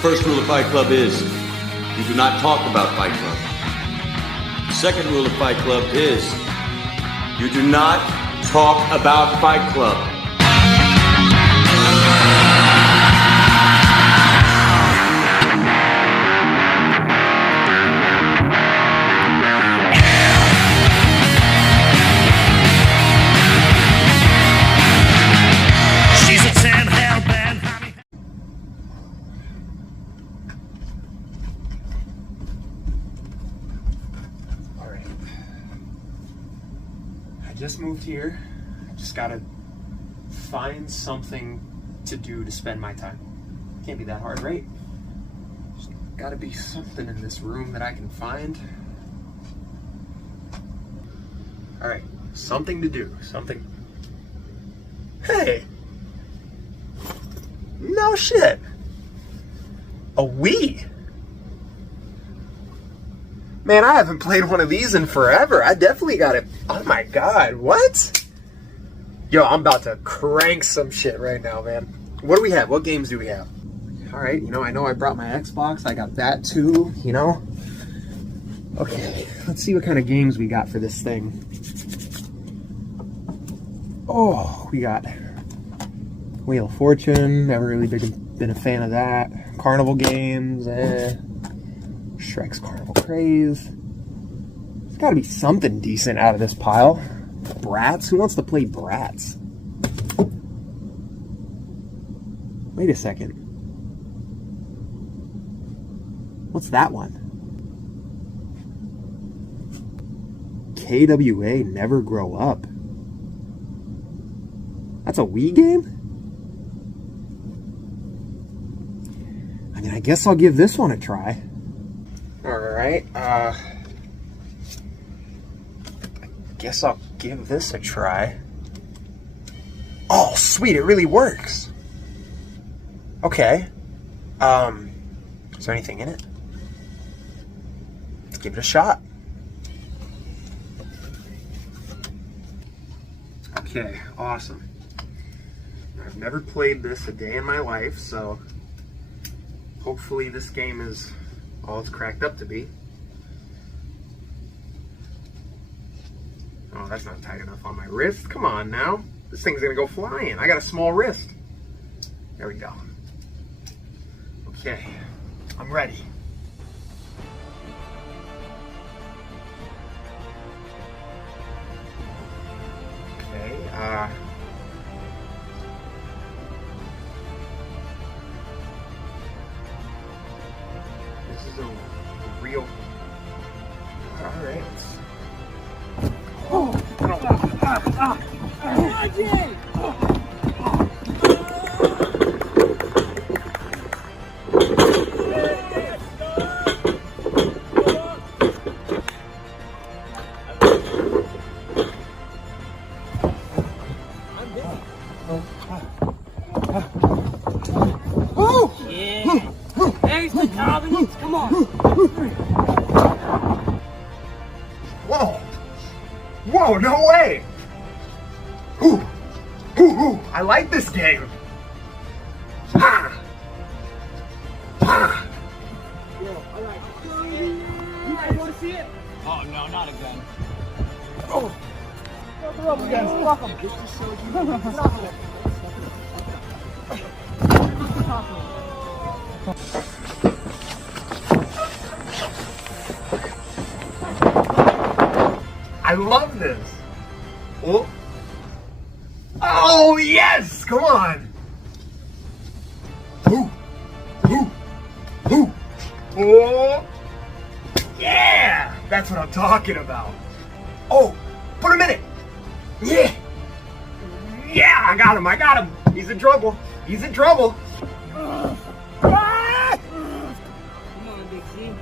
first rule of Fight Club is you do not talk about Fight Club. The second rule of Fight Club is you do not talk about Fight Club. Just moved here. Just gotta find something to do to spend my time. Can't be that hard, right? Just gotta be something in this room that I can find. Alright, something to do. Something. Hey! No shit! A Wii! Man, I haven't played one of these in forever. I definitely got it. Oh my god, what? Yo, I'm about to crank some shit right now, man. What do we have? What games do we have? Alright, you know I brought my Xbox. I got that too, you know? Okay, let's see what kind of games we got for this thing. Oh, we got Wheel of Fortune. Never really been a fan of that. Carnival games, Shrek's Carnival Craze. There's gotta be something decent out of this pile. Bratz? Who wants to play Bratz? Wait a second. What's that one? KWA Never Grow Up. That's a Wii game? I mean, I guess I'll give this one a try. Alright, I guess I'll give this a try. Oh, sweet, it really works. Okay. Is there anything in it? Let's give it a shot. Okay, awesome. I've never played this a day in my life, so hopefully this game is all it's cracked up to be. Oh, that's not tight enough on my wrist. Come on now. This thing's gonna go flying. I got a small wrist. There we go. Okay, I'm ready. Okay, this is a real... Alright. Oh! Come on. Whoa! Whoa, no way! Ooh. Ooh, ooh. I like this game. Ha! Ha! Yo, all right. You guys want to see it? Oh, no, not again. Oh. Fuck up again. Fuck him. This just shows you. Knock him. I love this. Oh. Oh, yes! Come on. Ooh. Ooh. Ooh. Oh. Yeah! That's what I'm talking about. Oh, put him in it. Yeah. Yeah, I got him. I got him. He's in trouble. He's in trouble. Come on, Big C.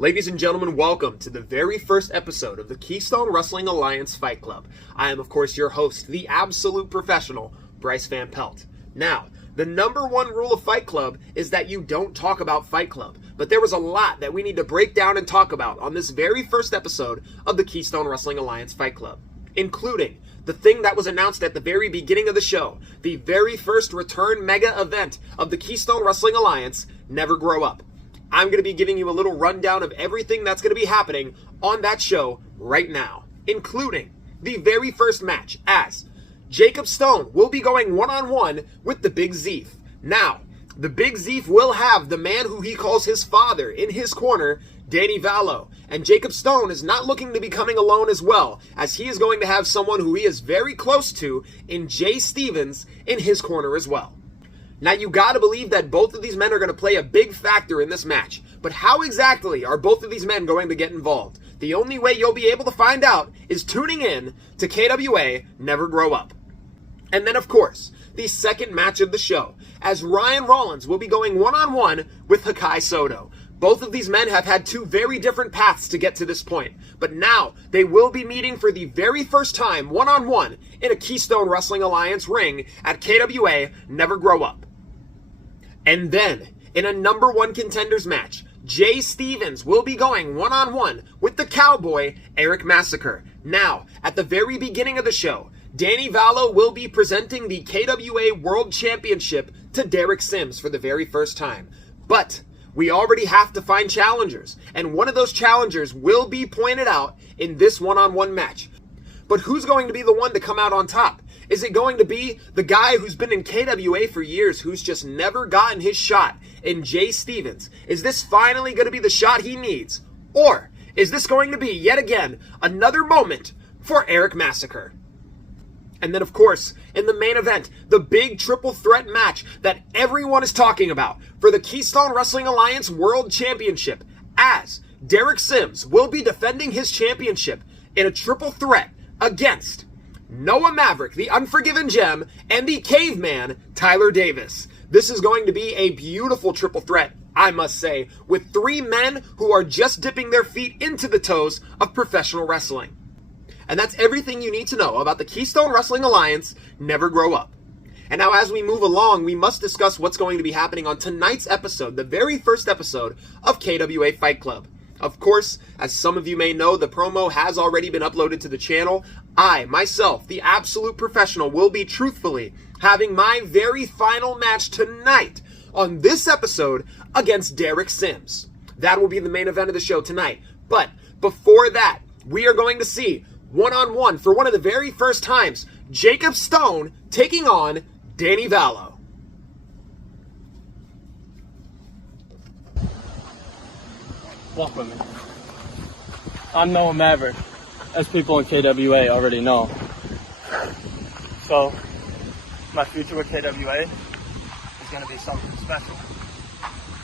Ladies and gentlemen, welcome to the very first episode of the Keystone Wrestling Alliance Fight Club. I am, of course, your host, the absolute professional, Bryce VanPelt. Now, the number one rule of Fight Club is that you don't talk about Fight Club, but there was a lot that we need to break down and talk about on this very first episode of the Keystone Wrestling Alliance Fight Club, including the thing that was announced at the very beginning of the show, the very first return mega event of the Keystone Wrestling Alliance, Never Grow Up. I'm going to be giving you a little rundown of everything that's going to be happening on that show right now, including the very first match, as Jacob Stone will be going one-on-one with the Big Zeef. Now, the Big Zeef will have the man who he calls his father in his corner, Dani Valo, and Jacob Stone is not looking to be coming alone as well, as he is going to have someone who he is very close to in Jay Stevens in his corner as well. Now, you gotta believe that both of these men are going to play a big factor in this match. But how exactly are both of these men going to get involved? The only way you'll be able to find out is tuning in to KWA Never Grow Up. And then, of course, the second match of the show, as Ryan Rollins will be going one-on-one with Hakai Soto. Both of these men have had two very different paths to get to this point, but now they will be meeting for the very first time one-on-one in a Keystone Wrestling Alliance ring at KWA Never Grow Up. And then, in a number one contenders match, Jay Stevens will be going one-on-one with the Cowboy, Eric Massacre. Now, at the very beginning of the show, Dani Valo will be presenting the KWA World Championship to Derek Sims for the very first time. But we already have to find challengers, and one of those challengers will be pointed out in this one-on-one match. But who's going to be the one to come out on top? Is it going to be the guy who's been in KWA for years, who's just never gotten his shot in Jay Stevens? Is this finally going to be the shot he needs? Or is this going to be, yet again, another moment for Eric Massacre? And then, of course, in the main event, the big triple threat match that everyone is talking about for the Keystone Wrestling Alliance World Championship, as Derek Sims will be defending his championship in a triple threat against Noah Maverick, the Unforgiven Gem, and the Caveman, Tyler Davis. This is going to be a beautiful triple threat, I must say, with three men who are just dipping their feet into the toes of professional wrestling. And that's everything you need to know about the Keystone Wrestling Alliance Never Grow Up. And now as we move along, we must discuss what's going to be happening on tonight's episode, the very first episode of KWA Fight Club. Of course, as some of you may know, the promo has already been uploaded to the channel. I, myself, the absolute professional, will be truthfully having my very final match tonight on this episode against Derek Sims. That will be the main event of the show tonight. But before that, we are going to see one-on-one for one of the very first times, Jacob Stone taking on Dani Valo. Walk with me. I'm Noah Maverick, as people in KWA already know. So, my future with KWA is going to be something special.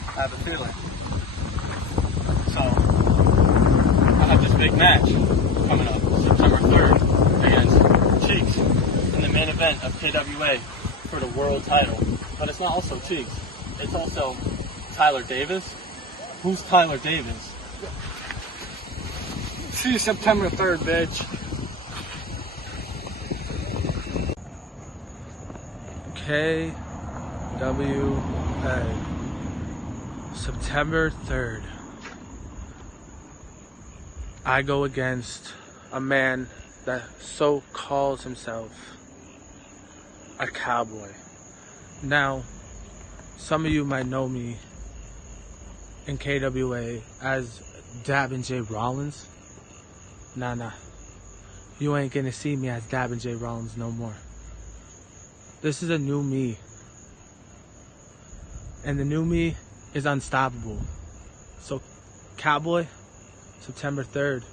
I have a feeling. So, I have this big match coming up September 3rd against Cheeks in the main event of KWA for the world title. But it's not also Cheeks, it's also Tyler Davis. Who's Tyler Davis? See you September 3rd, bitch. KWA. September 3rd. I go against a man that so calls himself a cowboy. Now, some of you might know me in KWA as Dab and J Rollins. Nah. You ain't gonna see me as Dab and J Rollins no more. This is a new me. And the new me is unstoppable. So, Cowboy, September 3rd,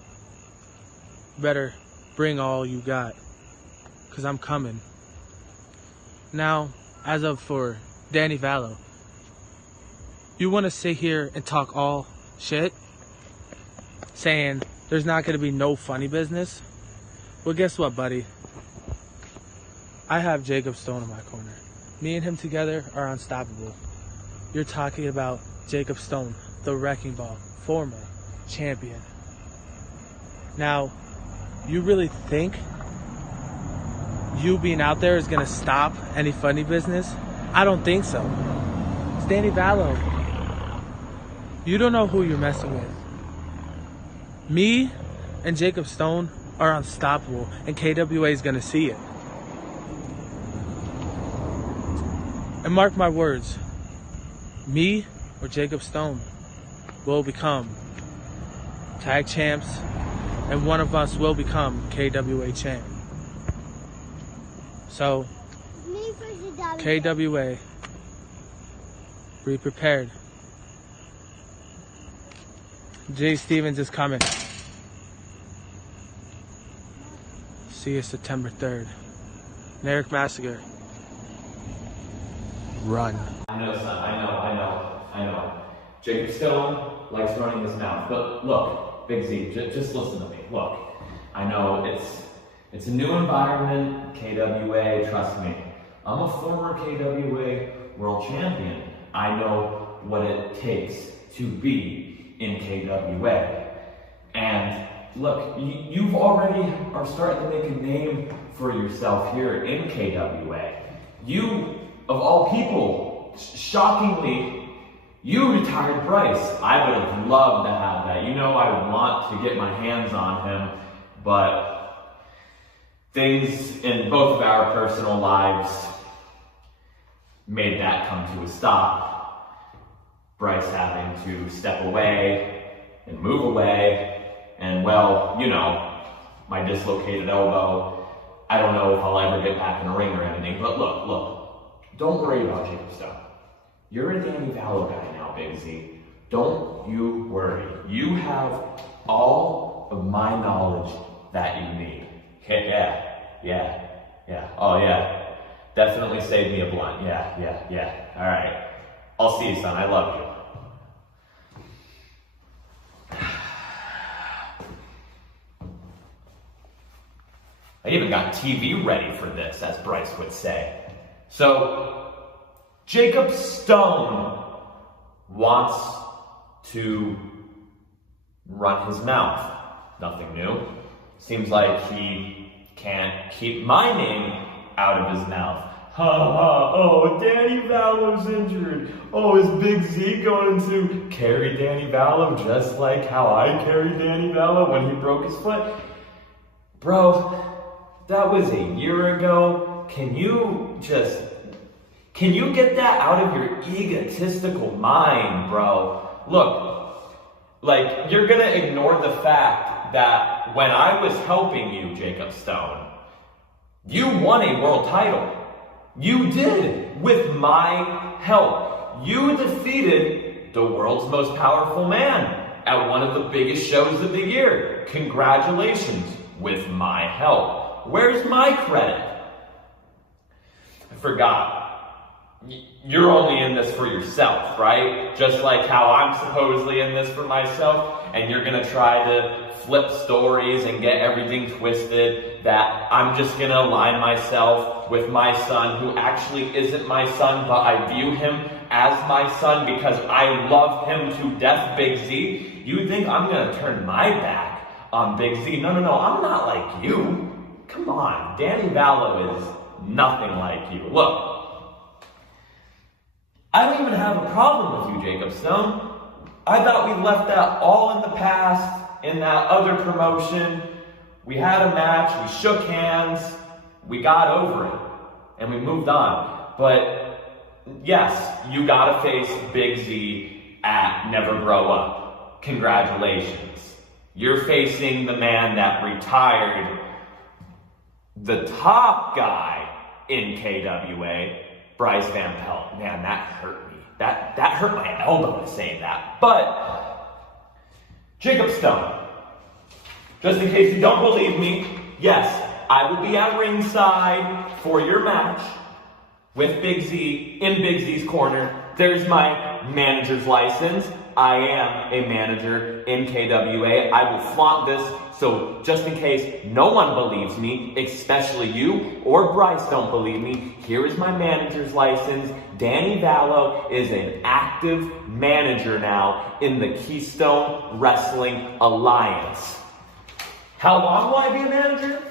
better bring all you got, 'cause I'm coming. Now, as of for Dani Valo, you want to sit here and talk all shit, saying there's not going to be no funny business? Well, guess what, buddy? I have Jacob Stone in my corner. Me and him together are unstoppable. You're talking about Jacob Stone, the Wrecking Ball, former champion. Now, you really think you being out there is going to stop any funny business? I don't think so. It's Dani Valo. You don't know who you're messing with. Me and Jacob Stone are unstoppable, and KWA is going to see it. And mark my words, me or Jacob Stone will become tag champs, and one of us will become KWA champ. So, KWA, be prepared. Jay Stevens is coming. See you September 3rd. Narek Massacre. Run. I know, son. I know. Jacob Stone likes running his mouth, but look, Big Z, just listen to me. Look, I know it's a new environment, KWA, trust me. I'm a former KWA world champion. I know what it takes to be in KWA. And look, you've already are starting to make a name for yourself here in KWA. You, of all people, shockingly, you retired Bryce. I would have loved to have that. You know I want to get my hands on him, but things in both of our personal lives made that come to a stop. Bryce having to step away and move away, and well, you know, my dislocated elbow. I don't know if I'll ever get back in the ring or anything, but look, don't worry about Jacob Stone. You're a Dani Valo guy now, Big Z. Don't you worry. You have all of my knowledge that you need. Yeah. Oh yeah. Definitely save me a blunt. Yeah. All right. I'll see you, son. I love you. I even got TV ready for this, as Bryce would say. So, Jacob Stone wants to run his mouth. Nothing new. Seems like he can't keep my name out of his mouth. Oh, Dani Valo's injured. Oh, is Big Z going to carry Dani Valo just like how I carried Dani Valo when he broke his foot? Bro, that was a year ago. Can you get that out of your egotistical mind, bro? Look, like, you're gonna ignore the fact that when I was helping you, Jacob Stone, you won a world title. You did, with my help. You defeated the world's most powerful man at one of the biggest shows of the year. Congratulations, with my help. Where's my credit? I forgot. You're only in this for yourself, right? Just like how I'm supposedly in this for myself, and you're gonna try to flip stories and get everything twisted, that I'm just gonna align myself with my son, who actually isn't my son, but I view him as my son because I love him to death, Big Z. You think I'm gonna turn my back on Big Z? No, I'm not like you. Come on, Dani Valo is nothing like you. Look, I don't even have a problem with you, Jacob Stone. I thought we left that all in the past, in that other promotion. We had a match, we shook hands, we got over it, and we moved on. But yes, you gotta face Big Z at Never Grow Up. Congratulations. You're facing the man that retired the top guy in KWA, Bryce VanPelt. Man, that hurt me. That hurt my elbow to say that. But, Jacob Stone, just in case you don't believe me, yes, I will be at ringside for your match with Big Z, in Big Z's corner. There's my manager's license. I am a manager in KWA. I will flaunt this, so just in case no one believes me, especially you or Bryce don't believe me, here is my manager's license. Dani Valo is an active manager now in the Keystone Wrestling Alliance. How long will I be a manager?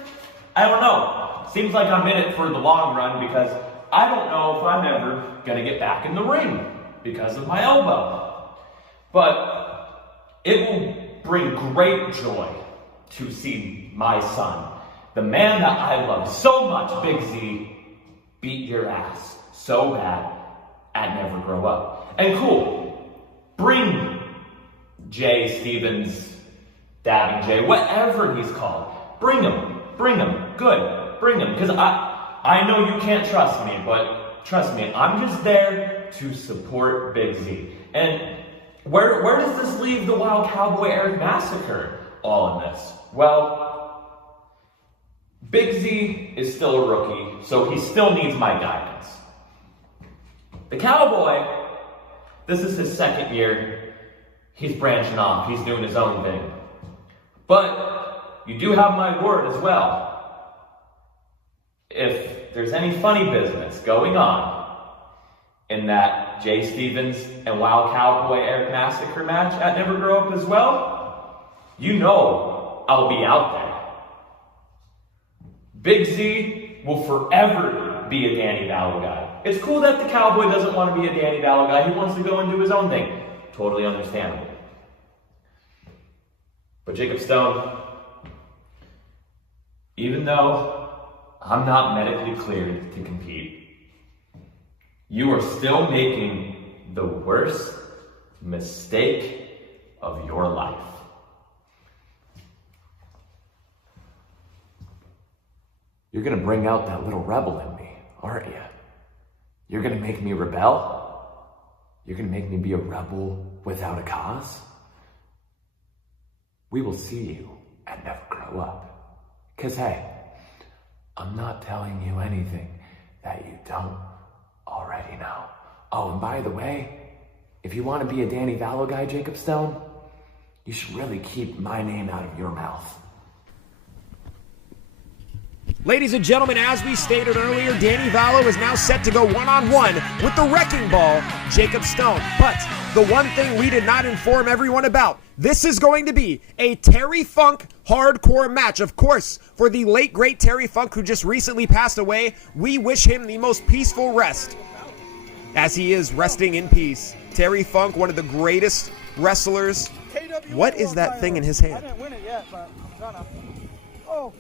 I don't know. Seems like I'm in it for the long run because I don't know if I'm ever going to get back in the ring because of my elbow. But it will bring great joy to see my son, the man that I love so much, Big Z, beat your ass so bad at Never Grow Up. And cool, bring Jay Stevens, Dabbing Jay, whatever he's called. Bring him, good, bring him. Because I know you can't trust me, but trust me, I'm just there to support Big Z. And where does this leave the Wild Cowboy Eric Massacre all in this? Well, Big Z is still a rookie, so he still needs my guidance. The Cowboy, this is his second year. He's branching off, he's doing his own thing. But you do have my word as well. If there's any funny business going on in that Jay Stevens and Wild Cowboy Eric Massacre match at Never Grow Up as well, you know I'll be out there. Big Z will forever be a Dani Valo guy. It's cool that the Cowboy doesn't want to be a Dani Valo guy. He wants to go and do his own thing. Totally understandable. But Jacob Stone, even though I'm not medically cleared to compete, you are still making the worst mistake of your life. You're gonna bring out that little rebel in me, aren't you? You're gonna make me rebel? You're gonna make me be a rebel without a cause? We will see you and Never Grow Up. 'Cause hey, I'm not telling you anything that you don't already know. Oh, and by the way, if you want to be a Dani Valo guy, Jacob Stone, you should really keep my name out of your mouth. Ladies and gentlemen, as we stated earlier, Dani Valo is now set to go one-on-one with the Wrecking Ball, Jacob Stone. But the one thing we did not inform everyone about, this is going to be a Terry Funk hardcore match. Of course, for the late, great Terry Funk, who just recently passed away, we wish him the most peaceful rest, as he is resting in peace. Terry Funk, one of the greatest wrestlers. What is that thing in his hand? I didn't win it yet, but I'm gonna. Oh.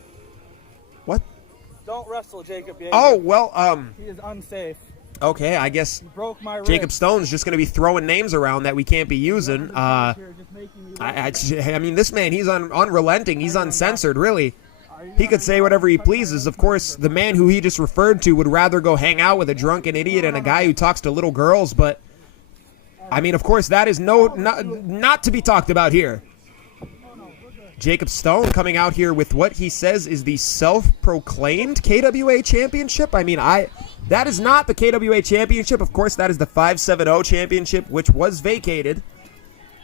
What? Don't wrestle Jacob. Oh, well, he is unsafe. Okay, I guess Broke my Jacob Stone's just going to be throwing names around that we can't be using. I mean, this man, he's unrelenting. He's uncensored, really. He could say whatever he pleases. Of course, the man who he just referred to would rather go hang out with a drunken idiot and a guy who talks to little girls, but, I mean, of course, that is not to be talked about here. Jacob Stone coming out here with what he says is the self-proclaimed KWA Championship. I mean, that is not the KWA Championship. Of course, that is the 570 Championship, which was vacated.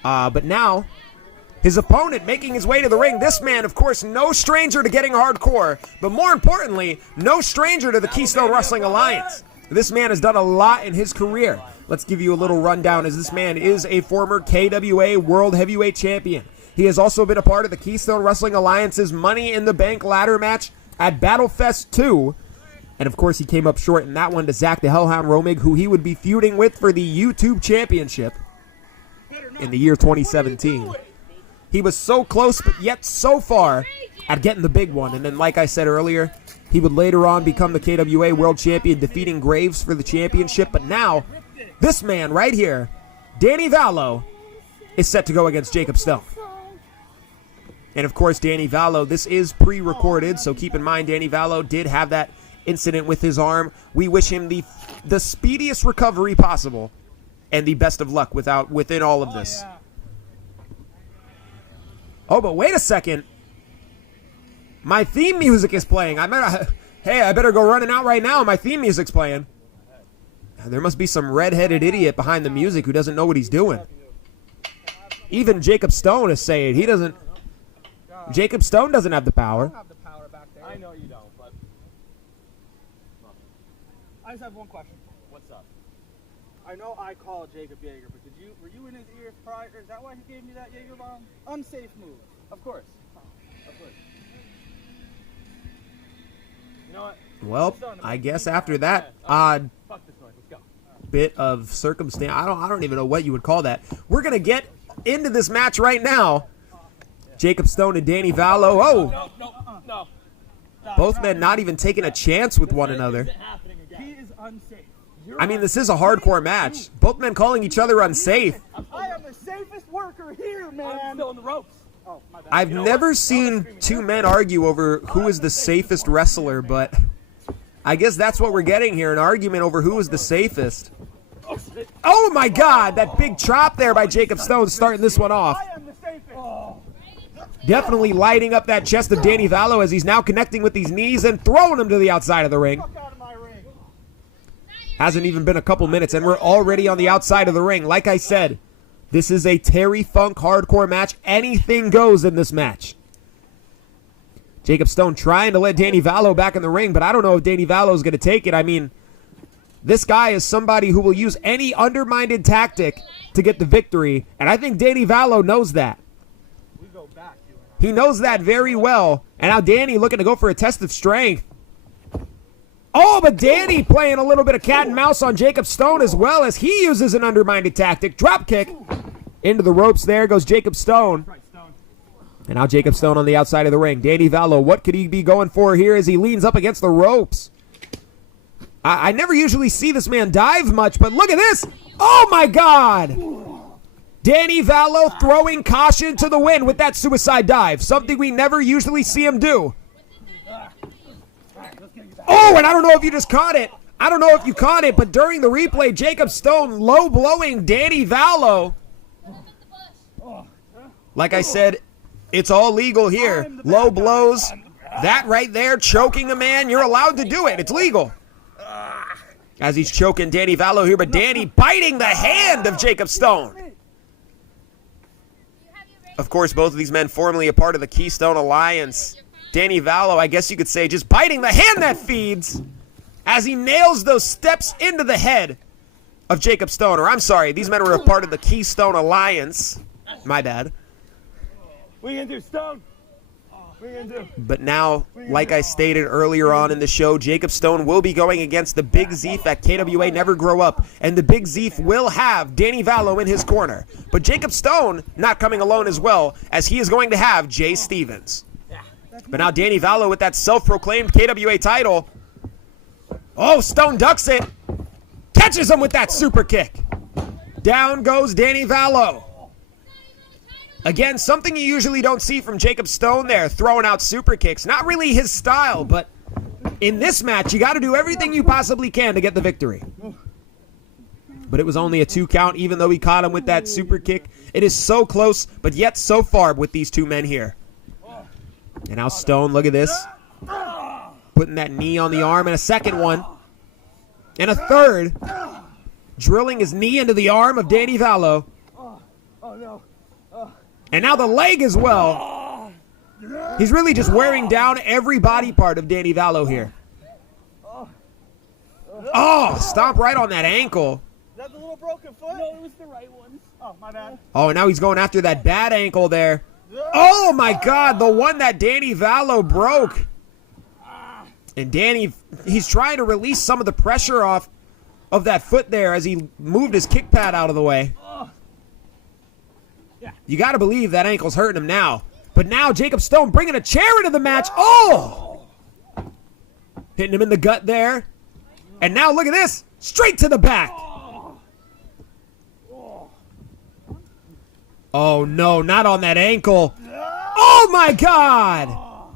But now, his opponent making his way to the ring. This man, of course, no stranger to getting hardcore, but more importantly, no stranger to the Keystone Wrestling Alliance. This man has done a lot in his career. Let's give you a little rundown, as this man is a former KWA World Heavyweight Champion. He has also been a part of the Keystone Wrestling Alliance's Money in the Bank ladder match at Battlefest 2. And of course, he came up short in that one to Zach the Hellhound Romig, who he would be feuding with for the YouTube Championship in the year 2017. He was so close, but yet so far at getting the big one. And then, like I said earlier, he would later on become the KWA World Champion, defeating Graves for the championship. But now, this man right here, Dani Valo, is set to go against Jacob Stone. And of course, Dani Valo, this is pre-recorded, so keep in mind Dani Valo did have that incident with his arm. We wish him the speediest recovery possible and the best of luck within all of this. Oh, but wait a second. My theme music is playing. I better go running out right now. My theme music's playing. There must be some red-headed idiot behind the music who doesn't know what he's doing. Even Jacob Stone is saying he doesn't. Jacob Stone doesn't have the power. I don't have the power back there. I know you don't, but I just have one question. what's up? I know I called Jacob Yeager, but were you in his ears prior? Is that why he gave me that Yeager bomb? Unsafe move. Of course. Of course. You know what? Well, I guess after that odd Fuck this noise. Let's go. bit of circumstance, I don't even know what you would call that. We're gonna get into this match right now. Jacob Stone and Dani Valo. Oh, No. both men not even taking a chance with one another. He is unsafe. I mean, this is a hardcore match. Both men calling each other unsafe. I am the safest worker here, man. I'm still in the ropes. Oh, my bad. I've never seen two men argue over who is the safest wrestler, but I guess that's what we're getting here, an argument over who is the safest. Oh my God, that big chop there by Jacob Stone starting this one off. I am the safest. Definitely lighting up that chest of Dani Valo as he's now connecting with these knees and throwing him to the outside of the ring. Fuck out of my ring. Hasn't even been a couple minutes and we're already on the outside of the ring. Like I said, this is a Terry Funk hardcore match. Anything goes in this match. Jacob Stone trying to let Dani Valo back in the ring, but I don't know if Dani Valo is going to take it. I mean, this guy is somebody who will use any undermined tactic to get the victory, and I think Dani Valo knows that. We go back, you and He knows that very well. And now Dani looking to go for a test of strength. Oh, but Dani playing a little bit of cat and mouse on Jacob Stone as well as he uses an undermined tactic. Drop kick into the ropes. There goes Jacob Stone. And now Jacob Stone on the outside of the ring. Dani Valo, what could he be going for here as he leans up against the ropes? I never usually see this man dive much, but look at this. Oh, my God. Dani Valo throwing caution to the wind with that suicide dive. Something we never usually see him do. Oh, and I don't know if you just caught it. I don't know if you caught it, but during the replay, Jacob Stone low-blowing Dani Valo. Like I said, it's all legal here. Low blows. That right there, choking a man, you're allowed to do it. It's legal. As he's choking Dani Valo here, but Dani biting the hand of Jacob Stone. Of course, both of these men formerly a part of the Keystone Alliance. Dani Valo, I guess you could say, just biting the hand that feeds as he nails those steps into the head of Jacob Stone. Or I'm sorry, these men were a part of the Keystone Alliance. My bad. What are you gonna do, Stone? What are you gonna do? But now, like I stated earlier on in the show, Jacob Stone will be going against the Big Zeef at KWA Never Grow Up. And the Big Zeef will have Dani Valo in his corner. But Jacob Stone not coming alone as well, as he is going to have Jay Stevens. But now Dani Valo with that self-proclaimed KWA title. Oh, Stone ducks it. Catches him with that super kick. Down goes Dani Valo. Again, something you usually don't see from Jacob Stone there, throwing out super kicks. Not really his style, but in this match, you got to do everything you possibly can to get the victory. But it was only a 2 count, even though he caught him with that super kick. It is so close, but yet so far with these two men here. And now Stone, look at this. Putting that knee on the arm, and a second one. And a third. Drilling his knee into the arm of Dani Valo. And now the leg as well. He's really just wearing down every body part of Dani Valo here. Oh, stomp right on that ankle. Is that the little broken foot? No, it was the right one. Oh, my bad. Oh, and now he's going after that bad ankle there. Oh, my God, the one that Dani Valo broke. And Dani, he's trying to release some of the pressure off of that foot there as he moved his kick pad out of the way. You got to believe that ankle's hurting him now. But now Jacob Stone bringing a chair into the match. Oh! Hitting him in the gut there. And now look at this. Straight to the back. Oh, no, not on that ankle. Oh, my God.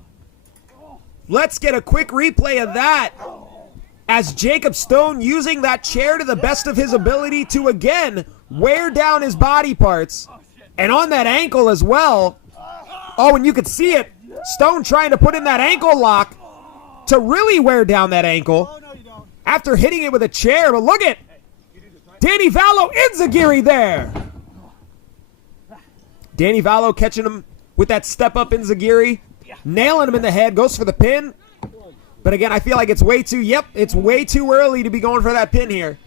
Let's get a quick replay of that. As Jacob Stone using that chair to the best of his ability to, again, wear down his body parts. And on that ankle as well. Oh, and you could see it. Stone trying to put in that ankle lock to really wear down that ankle after hitting it with a chair. But look at Dani Valo Enziguri there. Dani Valo catching him with that step up enziguri, nailing him in the head, goes for the pin. But again, I feel like it's way too early to be going for that pin here.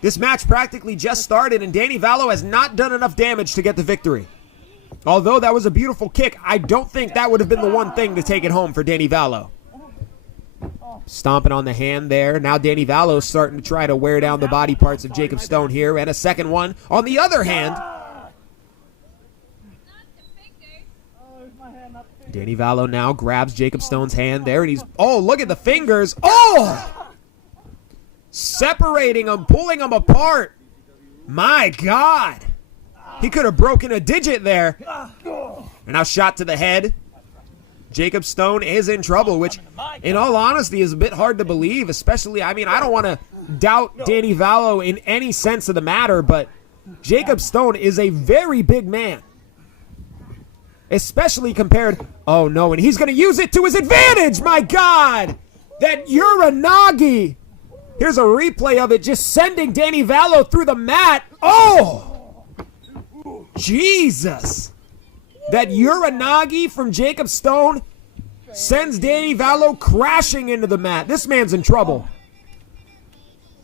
This match practically just started, and Dani Valo has not done enough damage to get the victory. Although that was a beautiful kick, I don't think that would have been the one thing to take it home for Dani Valo. Stomping on the hand there. Now Dani Valo starting to try to wear down the body parts of Jacob Stone here, and a second one on the other hand. Dani Valo now grabs Jacob Stone's hand there, and he's, oh, look at the fingers. Oh! Separating them, pulling them apart. My God. He could have broken a digit there. And now shot to the head. Jacob Stone is in trouble, which, in all honesty, is a bit hard to believe, especially, I mean, I don't want to doubt Dani Valo in any sense of the matter, but Jacob Stone is a very big man. Especially compared, oh no, and he's going to use it to his advantage, my God! That Uranagi! Here's a replay of it, just sending Dani Valo through the mat. Oh! Jesus! That Uranagi from Jacob Stone sends Dani Valo crashing into the mat. This man's in trouble.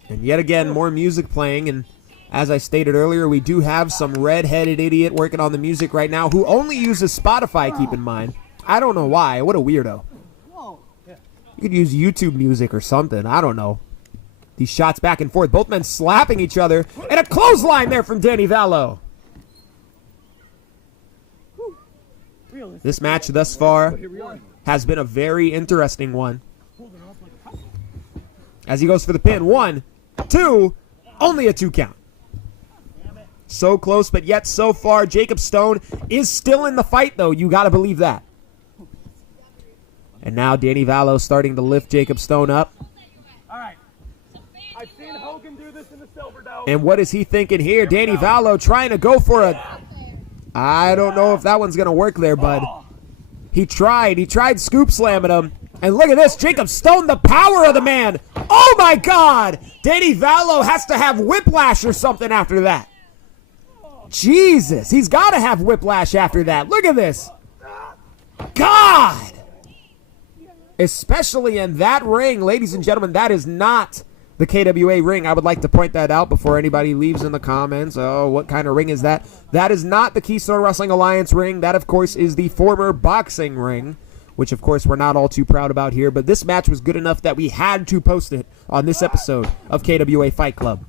And yet again, more music playing, and as I stated earlier, we do have some red-headed idiot working on the music right now who only uses Spotify, keep in mind. I don't know why. What a weirdo. You could use YouTube music or something. I don't know. These shots back and forth. Both men slapping each other. And a clothesline there from Dani Valo. This match thus far has been a very interesting one. As he goes for the pin. 1, 2, only a 2 count. So close, but yet so far, Jacob Stone is still in the fight, though. You got to believe that. And now Dani Valo starting to lift Jacob Stone up. All right. I've seen Hogan do this in the Silverdome. And what is he thinking here? Dani Valo trying to go for a... I don't know if that one's going to work there, bud. He tried scoop slamming him. And look at this, Jacob Stone, the power of the man. Oh my God! Dani Valo has to have whiplash or something after that. Jesus, he's got to have whiplash after that. Look at this. God! Especially in that ring, ladies and gentlemen, that is not the KWA ring. I would like to point that out before anybody leaves in the comments. Oh, what kind of ring is that? That is not the Keystone Wrestling Alliance ring. That, of course, is the former boxing ring, which, of course, we're not all too proud about here. But this match was good enough that we had to post it on this episode of KWA Fight Klub.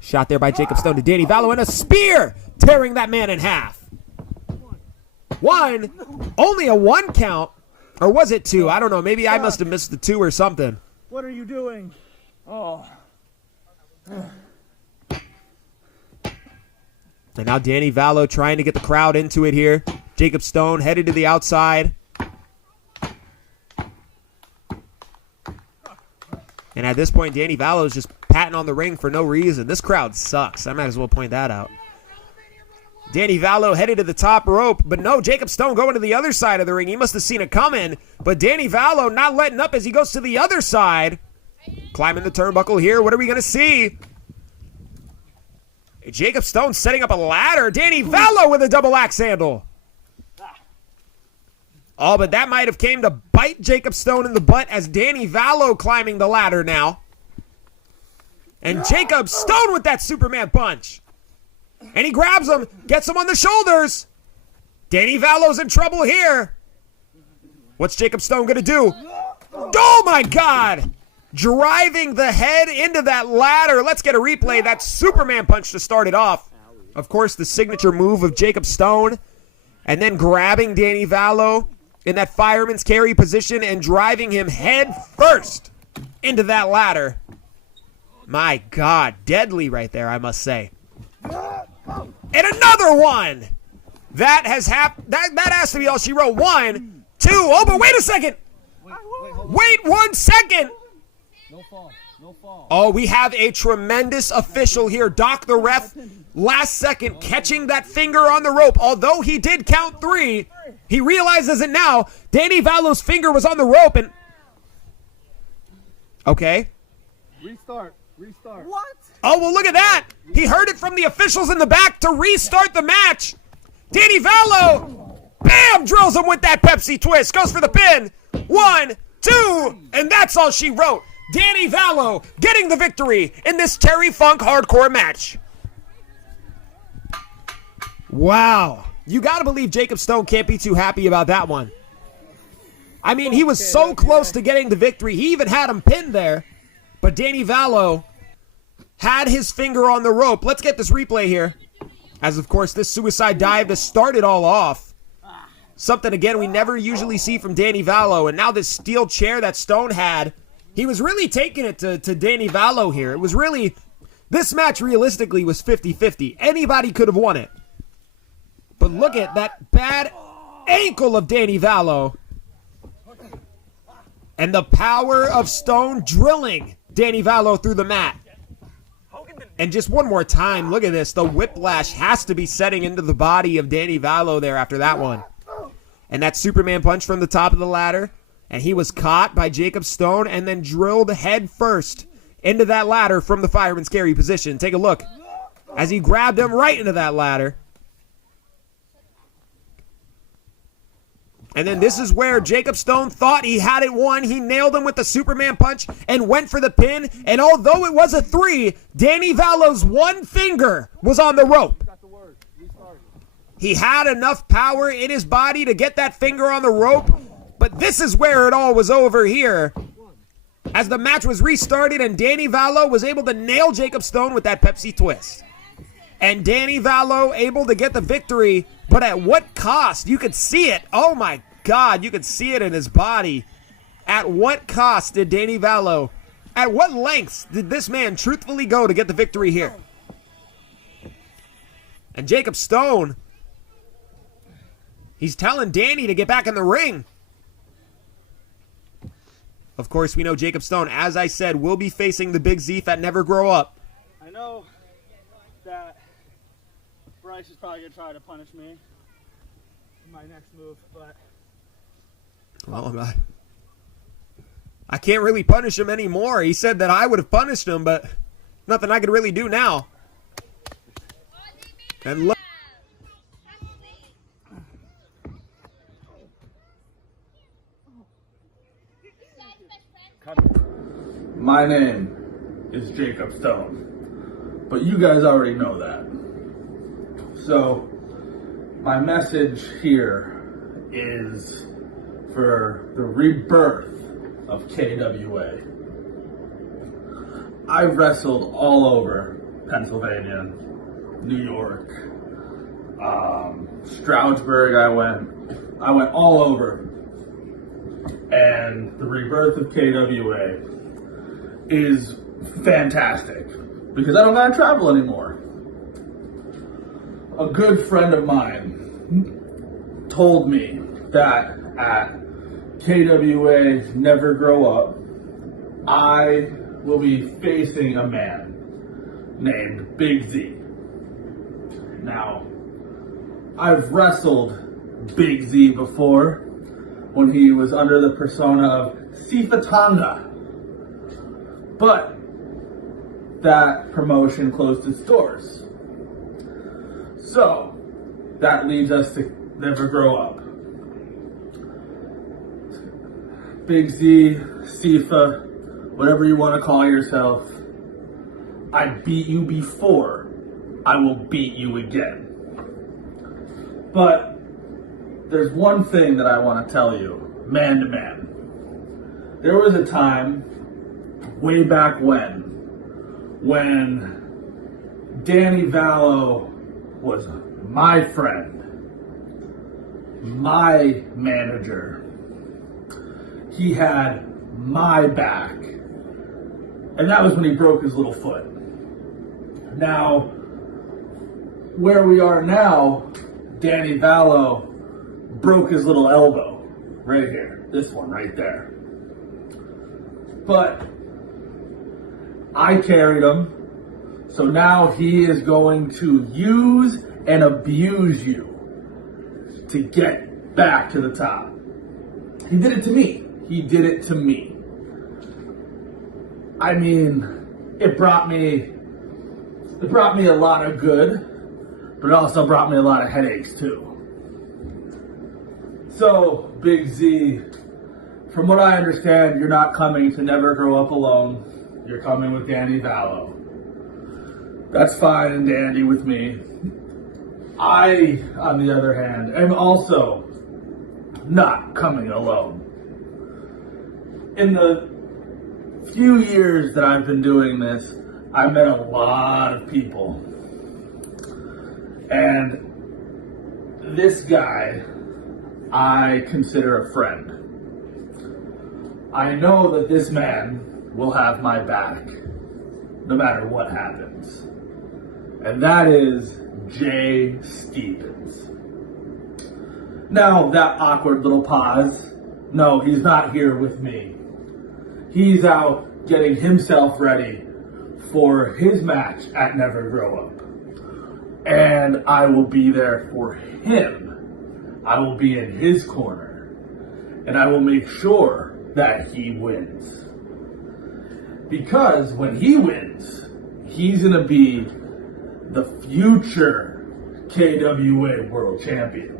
Shot there by Jacob Stone to Dani Valo, and a spear tearing that man in half. 1, only a 1 count. Or was it 2? I don't know. Maybe I must have missed the 2 or something. What are you doing? Oh. And now Dani Valo trying to get the crowd into it here. Jacob Stone headed to the outside. And at this point, Dani Valo is just patting on the ring for no reason. This crowd sucks. I might as well point that out. Dani Valo headed to the top rope, but no, Jacob Stone going to the other side of the ring. He must have seen it coming, but Dani Valo not letting up as he goes to the other side. Climbing the turnbuckle here. What are we going to see? Jacob Stone setting up a ladder. Dani Valo with a double axe handle. Oh, but that might have came to bite Jacob Stone in the butt as Dani Valo climbing the ladder now. And Jacob Stone with that Superman punch. And he grabs him, gets him on the shoulders. Dani Valo's in trouble here. What's Jacob Stone going to do? Oh, my God. Driving the head into that ladder. Let's get a replay. That Superman punch to start it off. Of course, the signature move of Jacob Stone. And then grabbing Dani Valo in that fireman's carry position and driving him head first into that ladder. My God, deadly right there, I must say. And another one. That has happened. That has to be all she wrote. 1, 2. Oh, but wait a second. Wait 1 second. No fall. No fall. Oh, we have a tremendous official here. Doc the ref, last second, catching that finger on the rope. Although he did count 3, he realizes it now. Dani Valo's finger was on the rope and... Okay. Restart. What? Oh, well, look at that. He heard it from the officials in the back to restart the match. Dani Valo, bam, drills him with that Pepsi twist. Goes for the pin. 1, 2, and that's all she wrote. Dani Valo getting the victory in this Terry Funk hardcore match. Wow. You got to believe Jacob Stone can't be too happy about that one. I mean, he was so close to getting the victory. He even had him pinned there. But Dani Valo had his finger on the rope. Let's get this replay here. As, of course, this suicide dive to start it all off. Something, again, we never usually see from Dani Valo. And now this steel chair that Stone had, he was really taking it to Dani Valo here. It was really, this match realistically was 50-50. Anybody could have won it. But look at that bad ankle of Dani Valo. And the power of Stone drilling Dani Valo through the mat. And just one more time, look at this. The whiplash has to be setting into the body of Dani Valo there after that one. And that Superman punch from the top of the ladder. And he was caught by Jacob Stone and then drilled head first into that ladder from the fireman's carry position. Take a look as he grabbed him right into that ladder. And then this is where Jacob Stone thought he had it won. He nailed him with the Superman punch and went for the pin. And although it was a 3, Dani Valo's one finger was on the rope. He had enough power in his body to get that finger on the rope. But this is where it all was over here. As the match was restarted and Dani Valo was able to nail Jacob Stone with that Pepsi twist. And Dani Valo able to get the victory, but at what cost? You could see it. Oh my God, you could see it in his body. At what cost did Dani Valo, at what lengths did this man truthfully go to get the victory here? And Jacob Stone, he's telling Dani to get back in the ring. Of course, we know Jacob Stone, as I said, will be facing the Big Z at Never Grow Up. I know that Bryce is probably going to try to punish me in my next move, but... Well, I can't really punish him anymore. He said that I would have punished him, but nothing I could really do now. And look. My name is Jacob Stone, but you guys already know that. So, my message here is for the rebirth of KWA. I wrestled all over Pennsylvania, New York, Stroudsburg I went all over. And the rebirth of KWA is fantastic because I don't gotta travel anymore. A good friend of mine told me that at KWA Never Grow Up, I will be facing a man named Big Z. Now, I've wrestled Big Z before when he was under the persona of Sifa Tonga. But that promotion closed its doors. So, that leads us to Never Grow Up. Big Z, Sifa, whatever you want to call yourself, I beat you before, I will beat you again. But there's one thing that I want to tell you, man to man. There was a time, way back when Dani Valo was my friend, my manager. He had my back. And that was when he broke his little foot. Now, where we are now, Dani Valo broke his little elbow right here. This one right there. But I carried him. So now he is going to use and abuse you to get back to the top. He did it to me. He did it to me. I mean, it brought me It brought me a lot of good, but it also brought me a lot of headaches too. So, Big Z, from what I understand, you're not coming to Never Grow Up alone. You're coming with Dani Valo. That's fine and dandy with me. I, on the other hand, am also not coming alone. In the few years that I've been doing this, I've met a lot of people. And this guy, I consider a friend. I know that this man will have my back, no matter what happens. And that is Jay Stevens. Now, that awkward little pause. No, he's not here with me. He's out getting himself ready for his match at Never Grow Up. And I will be there for him. I will be in his corner. And I will make sure that he wins. Because when he wins, he's going to be the future KWA World Champion.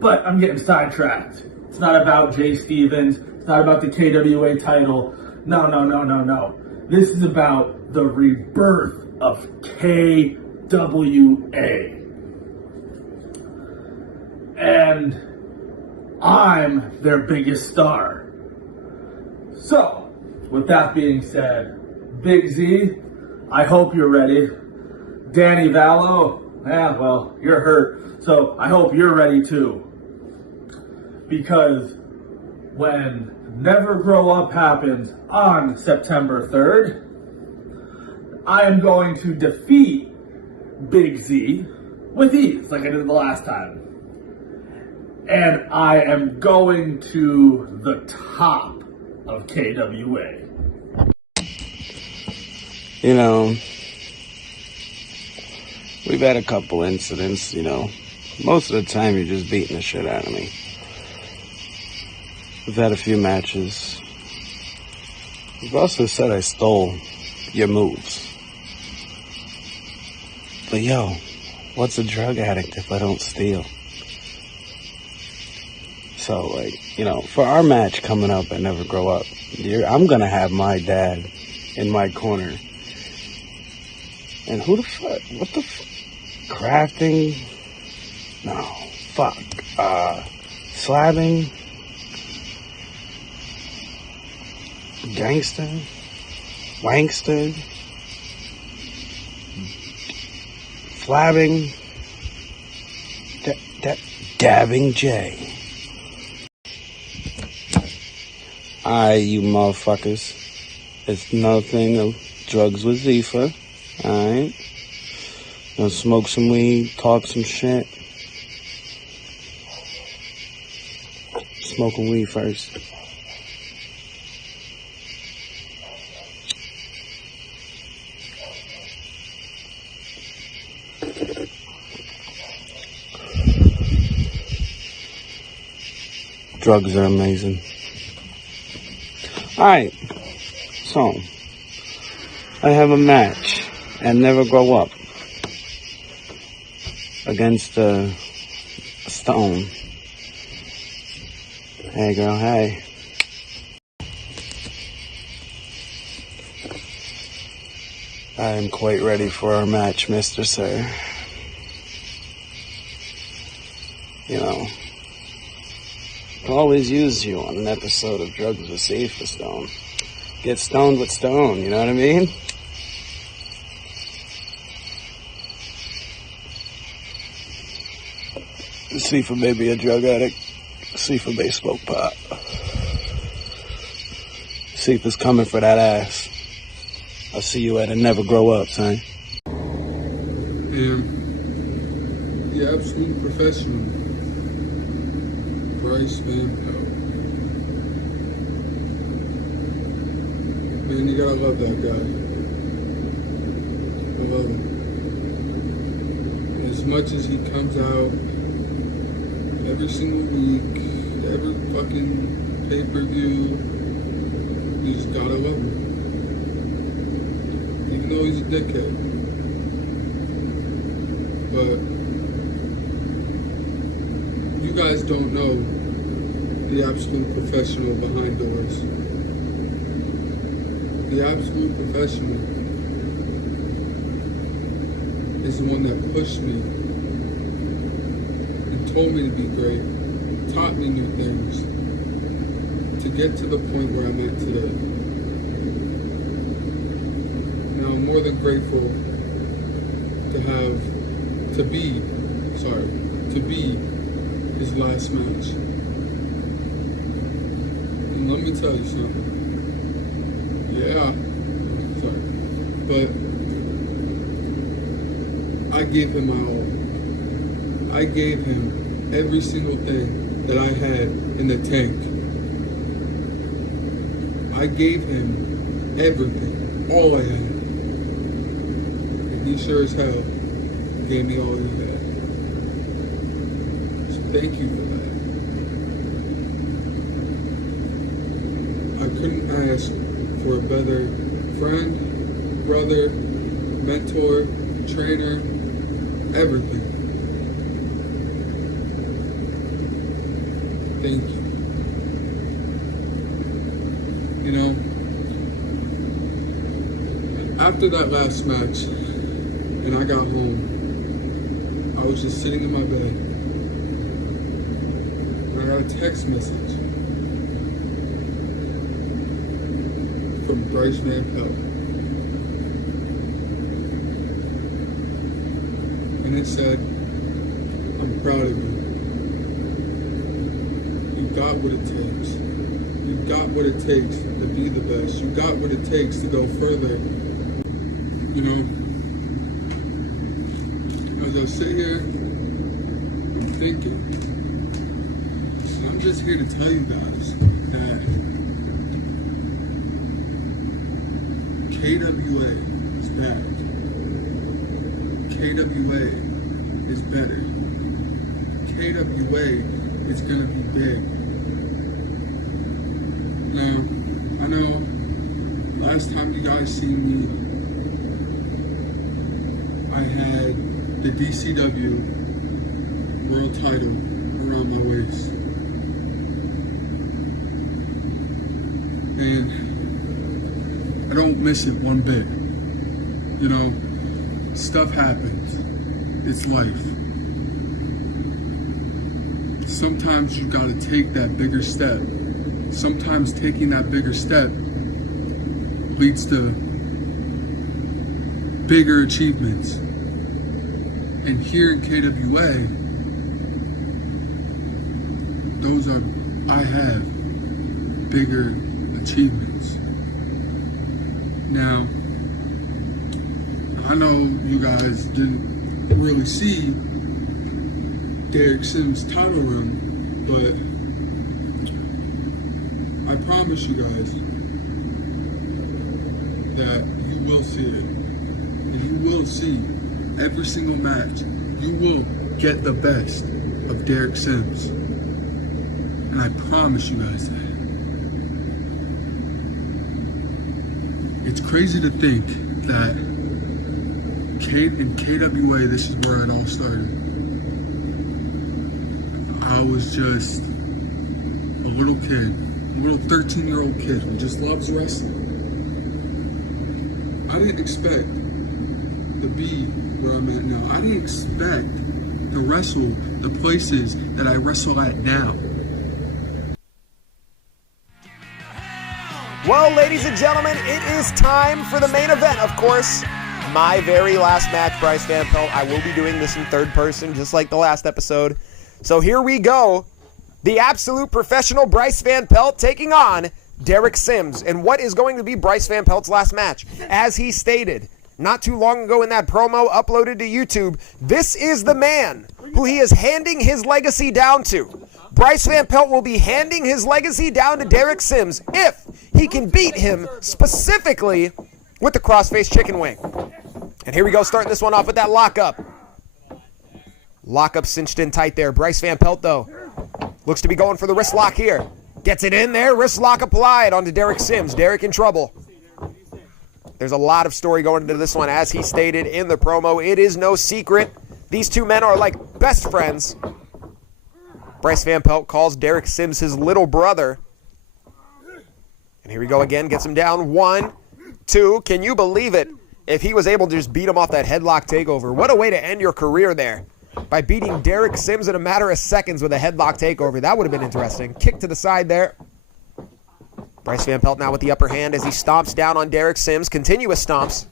But I'm getting sidetracked. It's not about Jay Stevens. It's not about the KWA title. No. This is about the rebirth of KWA. And I'm their biggest star. So, with that being said, Big Z, I hope you're ready. Dani Valo, well, you're hurt, so I hope you're ready too. Because when Never Grow Up happens on September 3rd, I am going to defeat Big Z with ease, like I did the last time. And I am going to the top of KWA. You know, we've had a couple incidents, you know. Most of the time you're just beating the shit out of me. We've had a few matches. You've also said I stole your moves. But yo, what's a drug addict if I don't steal? So, like, you know, for our match coming up at Never Grow Up, I'm going to have my dad in my corner. And who the fuck? What the crafting? No. Fuck. Slabbing? Gangster? Wankster? Flabbing? Dabbing J. You motherfuckers. It's nothing of drugs with Zephyr. Alright? Gonna smoke some weed, talk some shit. Smoking weed first. Drugs are amazing. Alright, so I have a match and Never Grow Up against Stone. Hey girl, hey. I am quite ready for our match, Mr. Sir. You know, I always use you on an episode of Drugs with Zephyr Stone. Get stoned with Stone, you know what I mean? Zephyr may be a drug addict. Zephyr may smoke pot. Zephyr's coming for that ass. I'll see you at a Never Grow Up, son. The absolute professional, Bryce VanPelt. Man, you gotta love that guy. I love him. As much as he comes out every single week, every fucking pay-per-view, you just gotta love him. Even know he's a dickhead. But you guys don't know the absolute professional behind doors. The absolute professional is the one that pushed me and told me to be great, taught me new things to get to the point where I'm at today. Now I'm more than grateful to be his last match. And let me tell you something. Yeah, sorry. But I gave him my all. I gave him every single thing that I had in the tank. I gave him everything, all I had. And he sure as hell gave me all he had. So thank you for that. I couldn't ask for a better friend, brother, mentor, trainer, everything. Thank you. You know, after that last match, and I got home, I was just sitting in my bed, and I got a text message from Bryce VanPelt. And it said, I'm proud of you. You got what it takes. You got what it takes to be the best. You got what it takes to go further. You know, as I sit here, I'm thinking, and I'm just here to tell you guys that KWA is back. KWA is better. KWA is gonna be big. Now, I know last time you guys seen me, I had the DCW world title around my waist. And I don't miss it one bit. You know, stuff happens. It's life. Sometimes you gotta take that bigger step. Sometimes taking that bigger step leads to bigger achievements. And here in KWA, I have bigger achievements. Now, I know you guys didn't really see Derek Sims' title run, but I promise you guys that you will see it. And you will see every single match. You will get the best of Derek Sims. And I promise you guys that. It's crazy to think that in KWA, this is where it all started. I was just a little kid, a little 13-year-old kid who just loves wrestling. I didn't expect to be where I'm at now. I didn't expect to wrestle the places that I wrestle at now. Well, ladies and gentlemen, it is time for the main event, of course. My very last match, Bryce VanPelt. I will be doing this in third person, just like the last episode. So here we go. The absolute professional Bryce VanPelt taking on Derek Sims. And what is going to be Bryce VanPelt's last match? As he stated not too long ago in that promo uploaded to YouTube, this is the man who he is handing his legacy down to. Bryce VanPelt will be handing his legacy down to Derek Sims if he can beat him specifically with the crossface chicken wing. And here we go, starting this one off with that lockup. Lockup cinched in tight there. Bryce VanPelt, though, looks to be going for the wrist lock here. Gets it in there, wrist lock applied onto Derek Sims. Derek in trouble. There's a lot of story going into this one. As he stated in the promo, it is no secret. These two men are like best friends. Bryce VanPelt calls Derek Sims his little brother. And here we go again. Gets him down. 1, 2. Can you believe it? If he was able to just beat him off that headlock takeover. What a way to end your career there. By beating Derek Sims in a matter of seconds with a headlock takeover. That would have been interesting. Kick to the side there. Bryce VanPelt now with the upper hand as he stomps down on Derek Sims. Continuous stomps.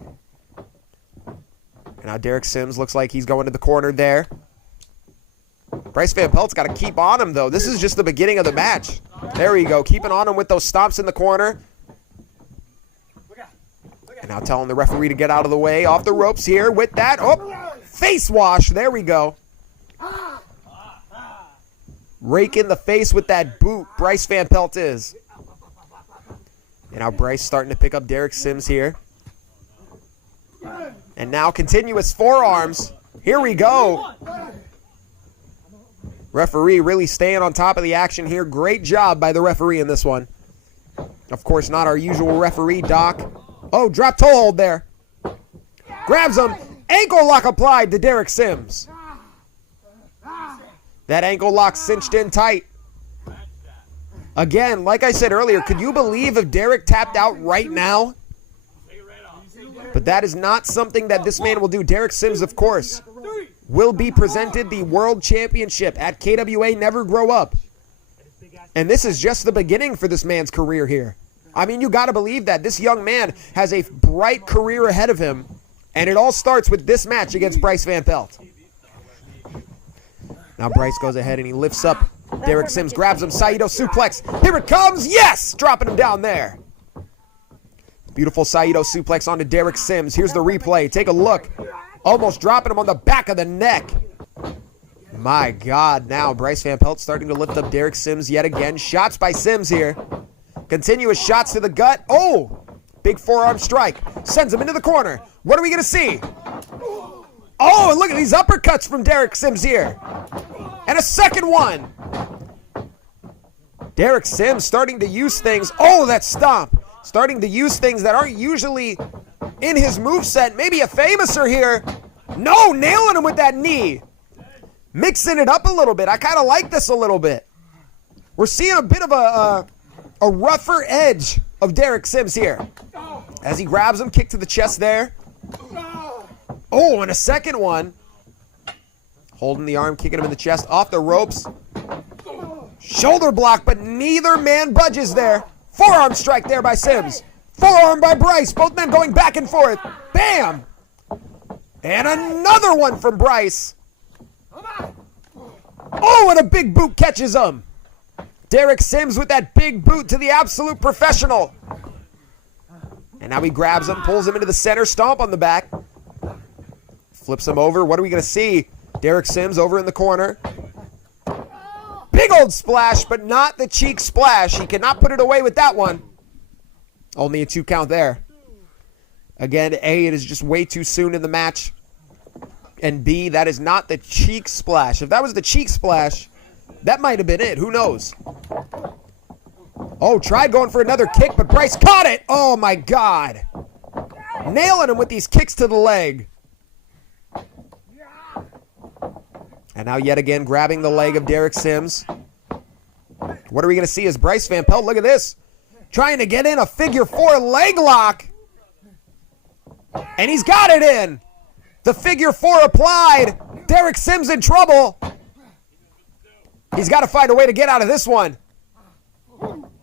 And now Derek Sims looks like he's going to the corner there. Bryce VanPelt's got to keep on him, though. This is just the beginning of the match. There we go. Keeping on him with those stomps in the corner. And now telling the referee to get out of the way. Off the ropes here with that. Oh, face wash. There we go. Rake in the face with that boot. Bryce VanPelt is. And now Bryce starting to pick up Derek Sims here. And now continuous forearms. Here we go. Referee really staying on top of the action here. Great job by the referee in this one. Of course, not our usual referee, Doc. Oh, drop toe hold there. Grabs him. Ankle lock applied to Derek Sims. That ankle lock cinched in tight. Again, like I said earlier, could you believe if Derek tapped out right now? But that is not something that this man will do. Derek Sims, of course, will be presented the World Championship at KWA Never Grow Up. And this is just the beginning for this man's career here. I mean, you got to believe that. This young man has a bright career ahead of him. And it all starts with this match against Bryce VanPelt. Now Bryce goes ahead and he lifts up Derek Sims, grabs him, Saito suplex. Here it comes. Yes! Dropping him down there. Beautiful Saito suplex onto Derek Sims. Here's the replay. Take a look. Almost dropping him on the back of the neck. My God, now Bryce VanPelt starting to lift up Derek Sims yet again. Shots by Sims here. Continuous shots to the gut. Oh, big forearm strike. Sends him into the corner. What are we going to see? Oh, and look at these uppercuts from Derek Sims here. And a second one. Derek Sims starting to use things. Oh, that stomp. Starting to use things that aren't usually in his moveset. Maybe a famouser here. No, nailing him with that knee. Mixing it up a little bit. I kind of like this a little bit. We're seeing a bit of a rougher edge of Derek Sims here. As he grabs him, kick to the chest there. Oh, and a second one. Holding the arm, kicking him in the chest. Off the ropes. Shoulder block, but neither man budges there. Forearm strike there by Sims. Forearm by Bryce. Both men going back and forth. Bam! And another one from Bryce. Oh, and a big boot catches him. Derek Sims with that big boot to the absolute professional. And now he grabs him, pulls him into the center, stomp on the back. Flips him over. What are we going to see? Derek Sims over in the corner. Big old splash, but not the cheek splash. He cannot put it away with that one. Only a 2 count there. Again, A, it is just way too soon in the match. And B, that is not the cheek splash. If that was the cheek splash, that might have been it. Who knows? Oh, tried going for another kick, but Bryce caught it. Oh, my God. Nailing him with these kicks to the leg. And now yet again grabbing the leg of Derek Sims. What are we going to see as Bryce VanPelt? Look at this. Trying to get in a figure 4 leg lock. And he's got it in. The figure 4 applied. Derek Sims in trouble. He's got to find a way to get out of this one.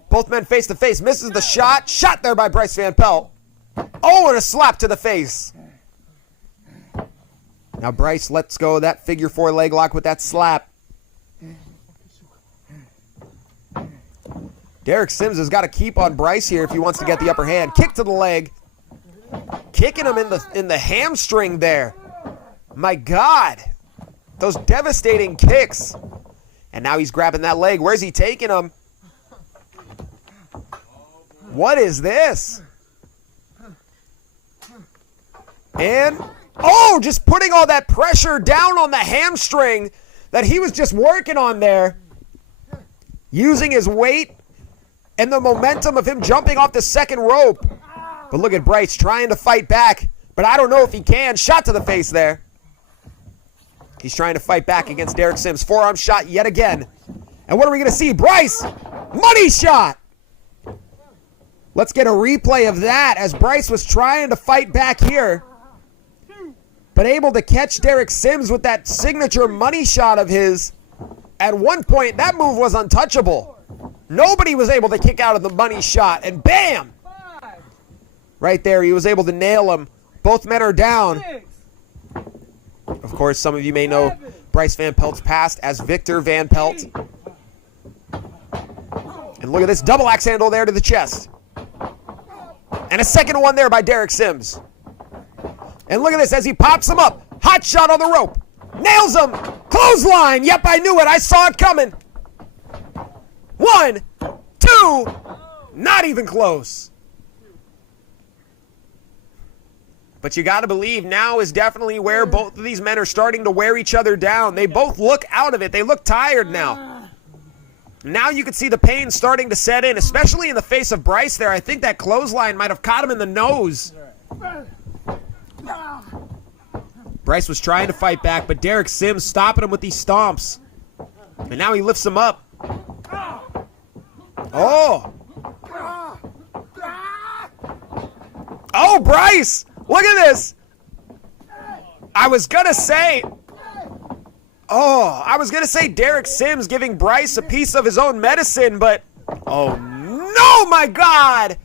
Both men face to face. Misses the shot. Shot there by Bryce VanPelt. Oh, and a slap to the face. Now Bryce lets go of that figure 4 leg lock with that slap. Derek Sims has got to keep on Bryce here if he wants to get the upper hand. Kick to the leg. Kicking him in the hamstring there. My God. Those devastating kicks. And now he's grabbing that leg. Where's he taking him? What is this? And, oh, just putting all that pressure down on the hamstring that he was just working on there. Using his weight and the momentum of him jumping off the second rope. But look at Bryce trying to fight back, but I don't know if he can. Shot to the face there. He's trying to fight back against Derek Sims. Forearm shot yet again. And what are we going to see? Bryce, money shot. Let's get a replay of that as Bryce was trying to fight back here, but able to catch Derek Sims with that signature money shot of his. At one point, that move was untouchable. Nobody was able to kick out of the money shot, and bam! Right there, he was able to nail him. Both men are down. Of course, some of you may know Bryce VanPelt's past as Victor VanPelt. And look at this double axe handle there to the chest. And a second one there by Derek Sims. And look at this as he pops him up. Hot shot on the rope. Nails him. Clothesline. Yep, I knew it. I saw it coming. 1, 2. Not even close. But you got to believe now is definitely where both of these men are starting to wear each other down. They both look out of it. They look tired now. Now you can see the pain starting to set in, especially in the face of Bryce there. I think that clothesline might have caught him in the nose. Bryce was trying to fight back, but Derek Sims stopping him with these stomps. And now he lifts him up. Oh! Oh, Bryce! Look at this! I was gonna say Derek Sims giving Bryce a piece of his own medicine, but oh no, my God!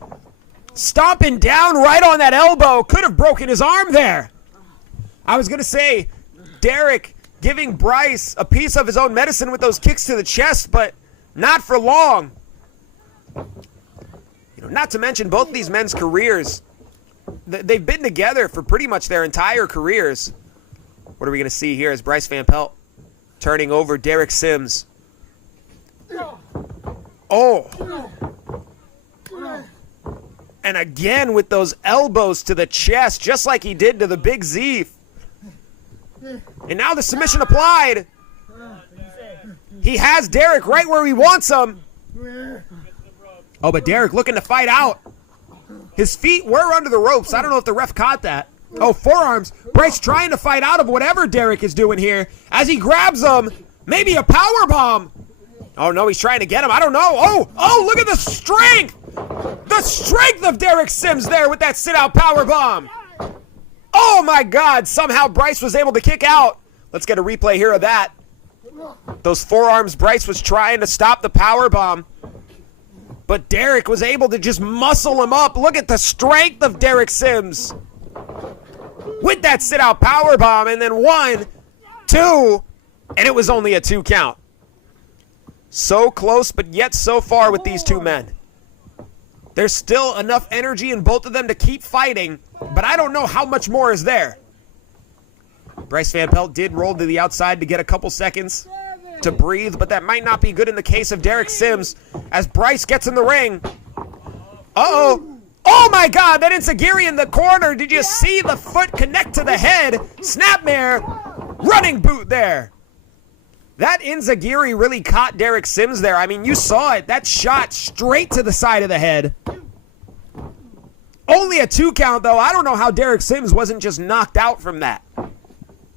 Stomping down right on that elbow. Could have broken his arm there. I was gonna say Derek giving Bryce a piece of his own medicine with those kicks to the chest, but not for long. Not to mention both of these men's careers. They've been together for pretty much their entire careers. What are we going to see here as Bryce VanPelt turning over Derek Sims? Oh. And again with those elbows to the chest, just like he did to the Big Z. And now the submission applied. He has Derek right where he wants him. Oh, but Derek looking to fight out. His feet were under the ropes. I don't know if the ref caught that. Oh, forearms. Bryce trying to fight out of whatever Derek is doing here. As he grabs him, maybe a power bomb. Oh, no, he's trying to get him. I don't know. Oh, look at the strength. The strength of Derek Sims there with that sit-out power bomb. Oh, my God. Somehow Bryce was able to kick out. Let's get a replay here of that. Those forearms, Bryce was trying to stop the power bomb. But Derek was able to just muscle him up. Look at the strength of Derek Sims. With that sit-out powerbomb. And then 1, 2. And it was only a 2 count. So close, but yet so far with these two men. There's still enough energy in both of them to keep fighting. But I don't know how much more is there. Bryce VanPelt did roll to the outside to get a couple seconds to breathe, but that might not be good in the case of Derek Sims as Bryce gets in the ring. Uh-oh. Oh, my God, that enziguri in the corner. Did you see the foot connect to the head? Snapmare, running boot there. That enziguri really caught Derek Sims there. I mean, you saw it. That shot straight to the side of the head. Only a 2 count, though. I don't know how Derek Sims wasn't just knocked out from that.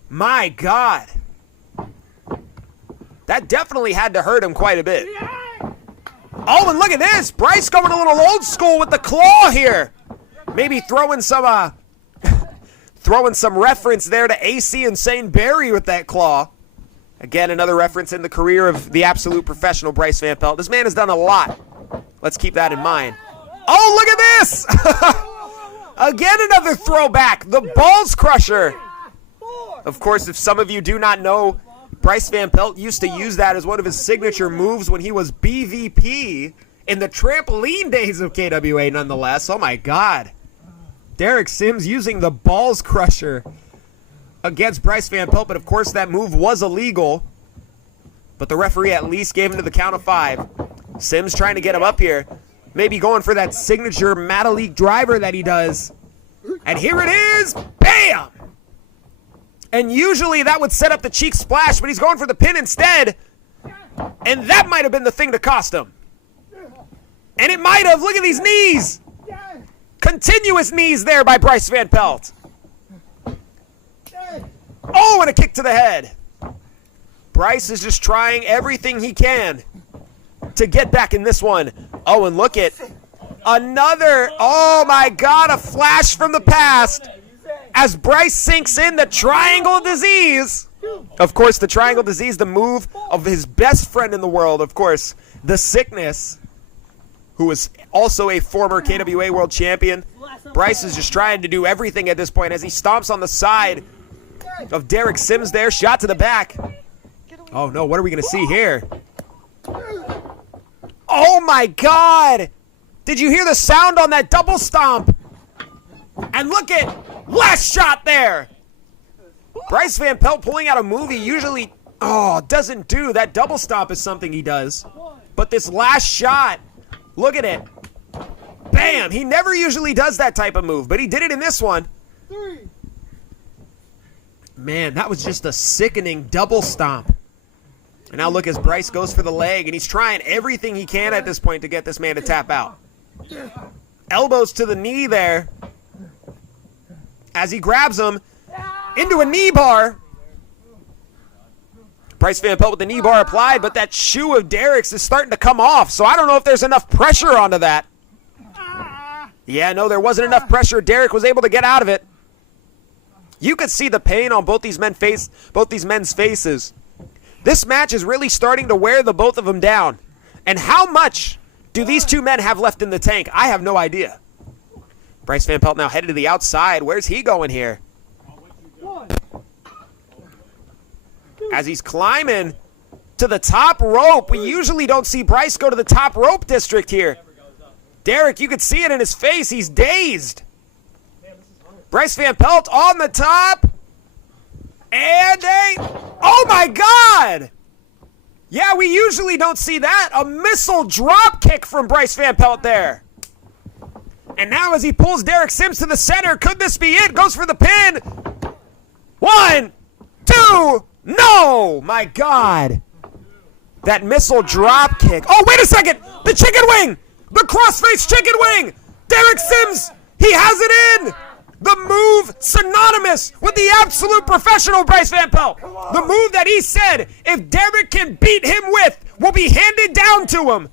My God. That definitely had to hurt him quite a bit. Oh, and look at this. Bryce going a little old school with the claw here. Maybe throwing some reference there to AC and St. Barry with that claw. Again, another reference in the career of the absolute professional Bryce VanPelt. This man has done a lot. Let's keep that in mind. Oh, look at this. Again, another throwback. The Balls Crusher. Of course, if some of you do not know, Bryce VanPelt used to use that as one of his signature moves when he was BVP in the trampoline days of KWA, nonetheless. Oh, my God. Derek Sims using the Balls Crusher against Bryce VanPelt, but of course that move was illegal. But the referee at least gave him to the count of 5. Sims trying to get him up here. Maybe going for that signature Matalik driver that he does. And here it is. Bam! And usually that would set up the cheek splash, but he's going for the pin instead. And that might have been the thing to cost him. And it might have. Look at these knees. Continuous knees there by Bryce VanPelt. Oh, and a kick to the head. Bryce is just trying everything he can to get back in this one. Oh, and look at another, oh my God, a flash from the past as Bryce sinks in the triangle disease. Of course, the triangle disease, the move of his best friend in the world, of course, the Sickness, who is also a former KWA World Champion. Bryce is just trying to do everything at this point as he stomps on the side of Derek Sims there. Shot to the back. Oh no, what are we going to see here? Oh my God! Did you hear the sound on that double stomp? And look at last shot there. Bryce VanPelt pulling out a move he usually doesn't do. That double stomp is something he does. But this last shot, look at it. Bam! He never usually does that type of move, but he did it in this one. Man, that was just a sickening double stomp. And now look as Bryce goes for the leg, and he's trying everything he can at this point to get this man to tap out. Elbows to the knee there as he grabs him into a knee bar. Bryce VanPelt with the knee bar applied, but that shoe of Derek's is starting to come off, so I don't know if there's enough pressure onto that. Yeah, no, there wasn't enough pressure. Derek was able to get out of it. You could see the pain on both these men's faces. This match is really starting to wear the both of them down. And how much do these two men have left in the tank? I have no idea. Bryce VanPelt now headed to the outside. Where's he going here? As he's climbing to the top rope. We usually don't see Bryce go to the top rope district here. Derek, you could see it in his face. He's dazed. Bryce VanPelt on the top. And oh my God! Yeah, we usually don't see that. A missile drop kick from Bryce VanPelt there. And now as he pulls Derek Sims to the center, could this be it? Goes for the pin. 1, 2, no! My God. That missile drop kick. Oh, wait a second! The chicken wing! The crossface chicken wing! Derek Sims, he has it in! The move synonymous with the absolute professional Bryce VanPelt. The move that he said if Derek can beat him with will be handed down to him.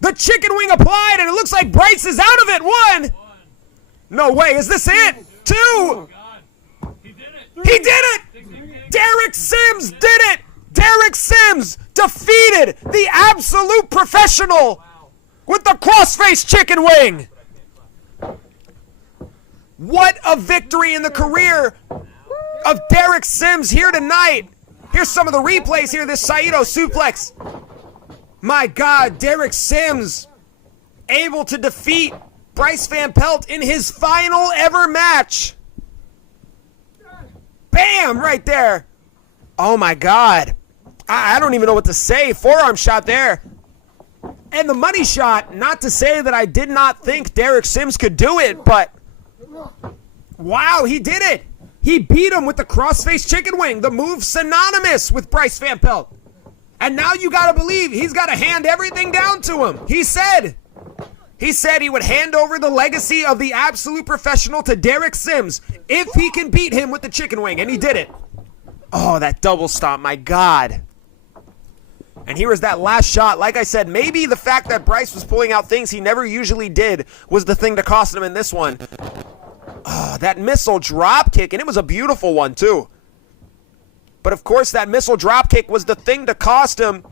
The chicken wing applied, and it looks like Bryce is out of it. 1. No way. Is this it? 2. He did it. Derek Sims did it. Derek Sims defeated the absolute professional with the crossface chicken wing. What a victory in the career of Derek Sims here tonight. Here's some of the replays here, this Saito suplex. My God, Derek Sims able to defeat Bryce VanPelt in his final ever match. Bam, right there. Oh my God. I don't even know what to say. Forearm shot there. And the money shot, not to say that I did not think Derek Sims could do it, but wow, he did it. He beat him with the crossface chicken wing, the move synonymous with Bryce VanPelt. And now you got to believe he's got to hand everything down to him. He said he would hand over the legacy of the absolute professional to Derek Sims if he can beat him with the chicken wing, and he did it. Oh, that double stomp, my God. And here was that last shot. Like I said, maybe the fact that Bryce was pulling out things he never usually did was the thing that cost him in this one. Oh, that missile drop kick, and it was a beautiful one too. But of course, that missile drop kick was the thing to cost him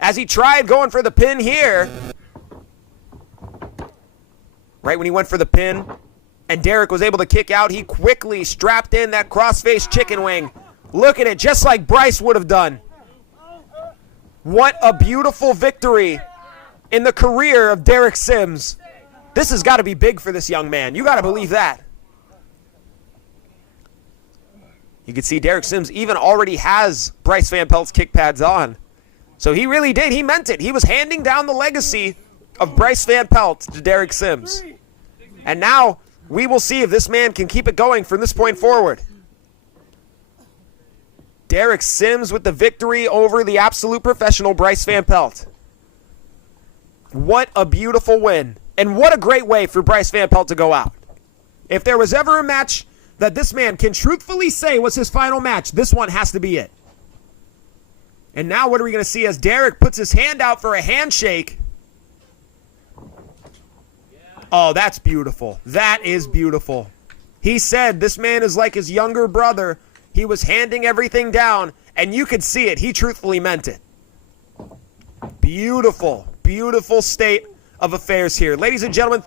as he tried going for the pin here. Right when he went for the pin and Derek was able to kick out, he quickly strapped in that crossface chicken wing. Look at it, just like Bryce would have done. What a beautiful victory in the career of Derek Sims. This has got to be big for this young man. You got to believe that. You can see Derek Sims even already has Bryce VanPelt's kick pads on. So he really did. He meant it. He was handing down the legacy of Bryce VanPelt to Derek Sims. And now we will see if this man can keep it going from this point forward. Derek Sims with the victory over the absolute professional Bryce VanPelt. What a beautiful win. And what a great way for Bryce VanPelt to go out. If there was ever a match that this man can truthfully say was his final match, this one has to be it. And now what are we going to see as Derek puts his hand out for a handshake? Oh, that's beautiful. That is beautiful. He said this man is like his younger brother. He was handing everything down, and you could see it. He truthfully meant it. Beautiful, beautiful state of affairs here. Ladies and gentlemen,